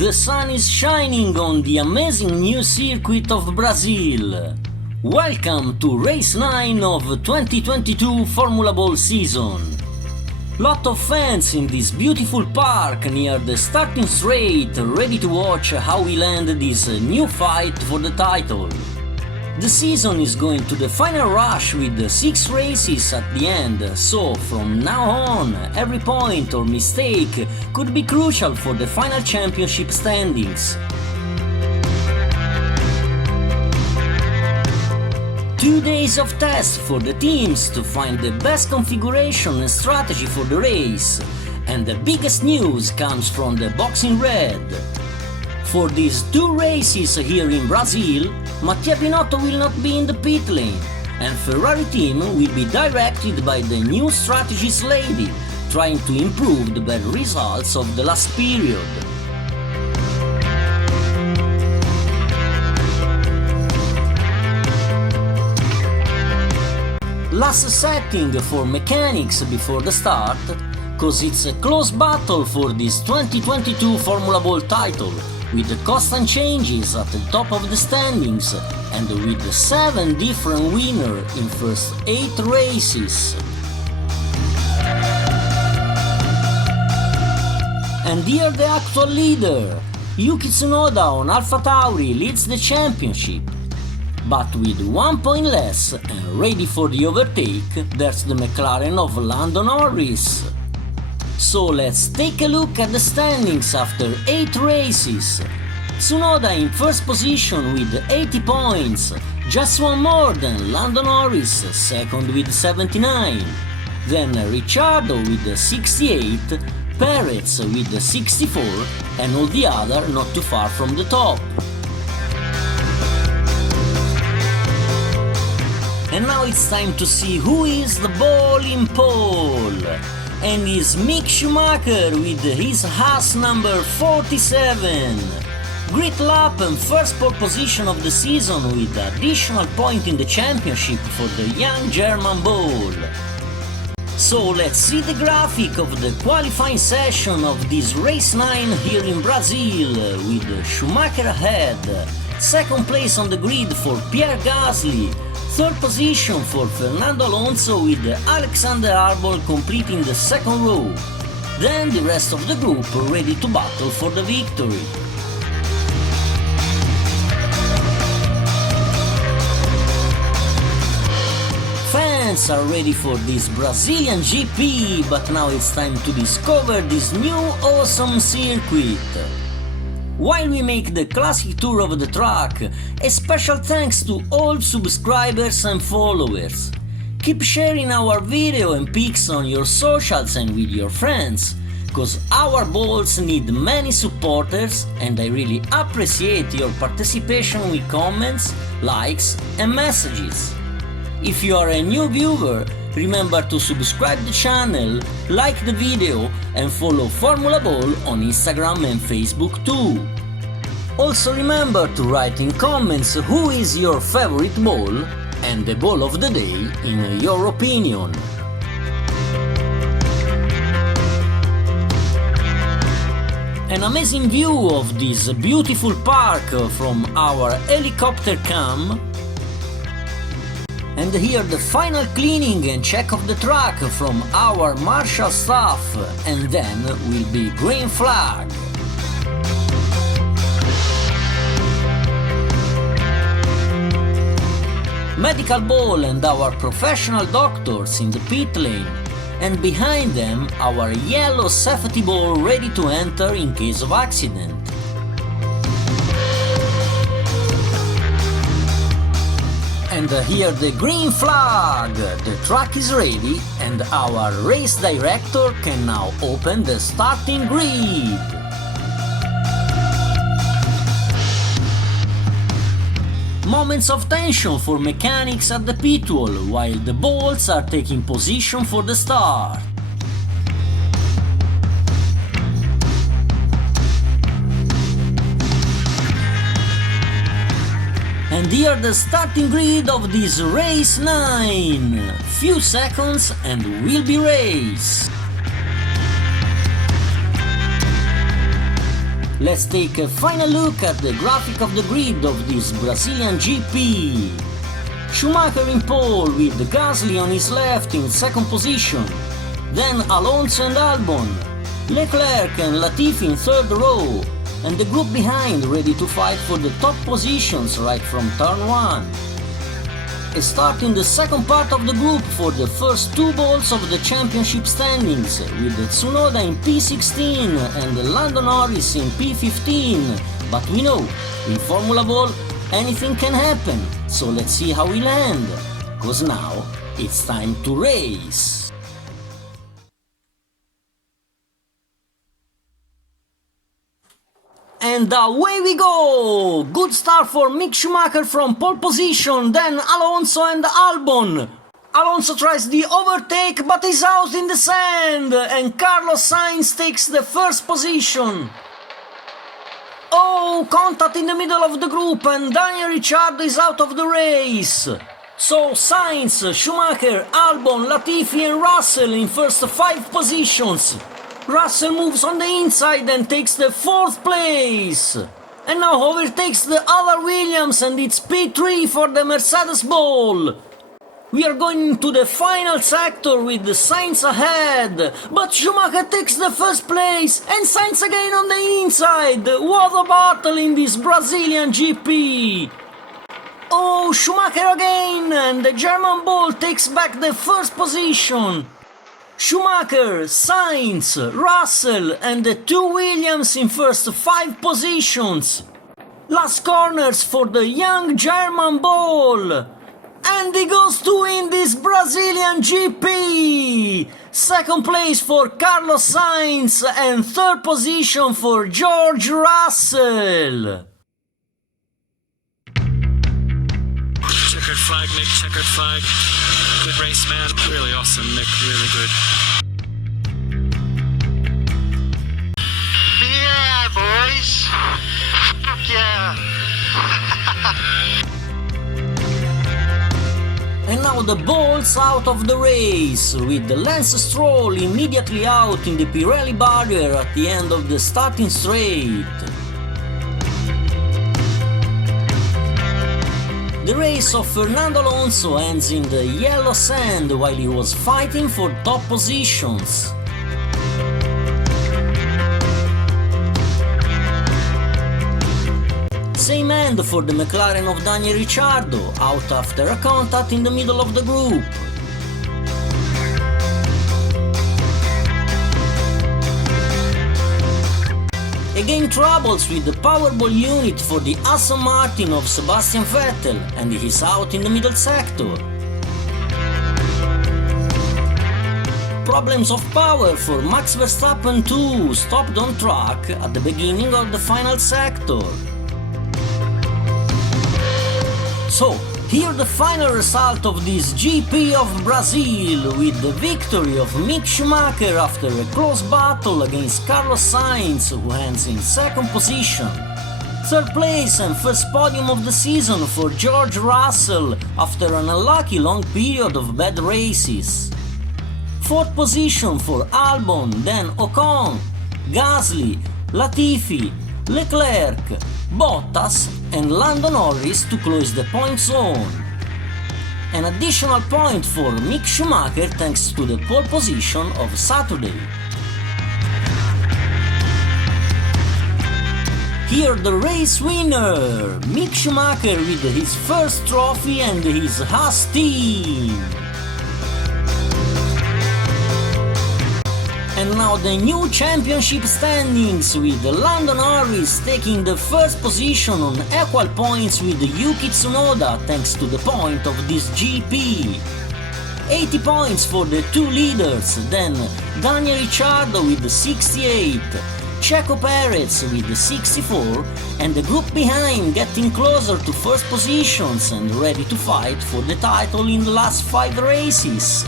The sun is shining on the amazing new circuit of Brazil. Welcome to race 9 of 2022 Formula Ball season. Lot of fans in this beautiful park near the starting straight, ready to watch how we land this new fight for the title. The season is going to the final rush with 6 races at the end, so from now on, every point or mistake could be crucial for the final championship standings. 2 days of tests for the teams to find the best configuration and strategy for the race, and the biggest news comes from the box in red. For these 2 races here in Brazil, Mattia Binotto will not be in the pit lane, and Ferrari team will be directed by the new strategist lady, trying to improve the bad results of the last period. Last setting for mechanics before the start, cause it's a close battle for this 2022 Formula Ball title, with constant changes at the top of the standings and with 7 different winners in first 8 races. And here the actual leader, Yuki Tsunoda on AlphaTauri leads the championship. But with 1 point less and ready for the overtake, there's the McLaren of Lando Norris. So let's take a look at the standings after 8 races. Tsunoda in first position with 80 points, just 1 more than Lando Norris, second with 79. Then Ricciardo with 68, Perez with 64, and all the other not too far from the top. And now it's time to see who is the ball in pole. And it's Mick Schumacher with his Haas number 47. Great lap and first pole position of the season with additional point in the championship for the young German ball. So let's see the graphic of the qualifying session of this race 9 here in Brazil, with Schumacher ahead. Second place on the grid for Pierre Gasly. Third position for Fernando Alonso with Alexander Albon completing the second row. Then the rest of the group ready to battle for the victory. Fans are ready for this Brazilian GP, but now it's time to discover this new awesome circuit. While we make the classic tour of the track, a special thanks to all subscribers and followers. Keep sharing our video and pics on your socials and with your friends, cause our balls need many supporters and I really appreciate your participation with comments, likes and messages. If you are a new viewer, remember to subscribe the channel, like the video and follow Formula Ball on Instagram and Facebook too. Also remember to write in comments who is your favorite ball and the ball of the day in your opinion. An amazing view of this beautiful park from our helicopter cam. And here the final cleaning and check of the track from our marshal staff, and then will be green flag. Medical ball and our professional doctors in the pit lane, and behind them our yellow safety ball ready to enter in case of accident. And here the green flag! The track is ready and our race director can now open the starting grid. Moments of tension for mechanics at the pit wall while the balls are taking position for the start. And here the starting grid of this race 9. Few seconds and we'll be race. Let's take a final look at the graphic of the grid of this Brazilian GP. Schumacher in pole with Gasly on his left in second position, then Alonso and Albon, Leclerc and Latifi in third row, and the group behind ready to fight for the top positions right from turn 1. Starting the second part of the group for the first two balls of the championship standings, with Tsunoda in P16 and Lando Norris in P15, but we know, in Formula Ball, anything can happen, so let's see how we land, cause now it's time to race. And away we go! Good start for Mick Schumacher from pole position, then Alonso and Albon. Alonso tries the overtake but is out in the sand, and Carlos Sainz takes the first position. Oh, contact in the middle of the group and Daniel Ricciardo is out of the race. So Sainz, Schumacher, Albon, Latifi and Russell in first 5 positions. Russell moves on the inside and takes the 4th place. And now overtakes the other Williams and it's P3 for the Mercedes Ball. We are going into the final sector with the Sainz ahead, but Schumacher takes the first place and Sainz again on the inside. What a battle in this Brazilian GP! Oh, Schumacher again, and the German Ball takes back the first position. Schumacher, Sainz, Russell and the 2 Williams in first 5 positions. Last corners for the young German Ball. And he goes to win this Brazilian GP! Second place for Carlos Sainz and third position for George Russell. Checkered flag, Mick, checkered flag. Good race, man. Really awesome, Mick. Really good. Yeah, boys. Fuck yeah. And now the Ball's out of the race, with Lance Stroll immediately out in the Pirelli barrier at the end of the starting straight. The race of Fernando Alonso ends in the yellow sand while he was fighting for top positions. Same end for the McLaren of Daniel Ricciardo, out after a contact in the middle of the group. Again troubles with the Powerball unit for the Aston Martin of Sebastian Vettel, and he is out in the middle sector. Problems of power for Max Verstappen too, stopped on track at the beginning of the final sector. So, here the final result of this GP of Brazil, with the victory of Mick Schumacher after a close battle against Carlos Sainz, who ends in second position. Third place and first podium of the season for George Russell after an unlucky long period of bad races. Fourth position for Albon, then Ocon, Gasly, Latifi, Leclerc, Bottas and Lando Norris to close the point zone. An additional point for Mick Schumacher thanks to the pole position of Saturday. Here the race winner, Mick Schumacher with his first trophy and his Haas team. And now the new championship standings, with Lando Norris taking the first position on equal points with Yuki Tsunoda thanks to the point of this GP. 80 points for the two leaders, then Daniel Ricciardo with 68, Checo Perez with 64, and the group behind getting closer to first positions and ready to fight for the title in the last 5 races.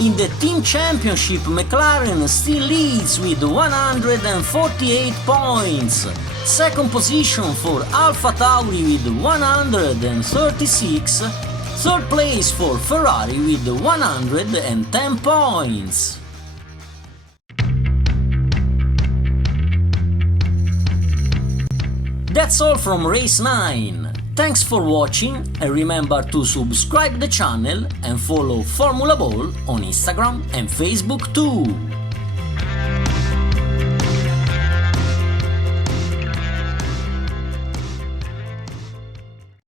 In the team championship, McLaren still leads with 148 points. Second position for AlphaTauri with 136. Third place for Ferrari with 110 points. That's all from Race 9. Thanks for watching and remember to subscribe the channel and follow Formula Ball on Instagram and Facebook too.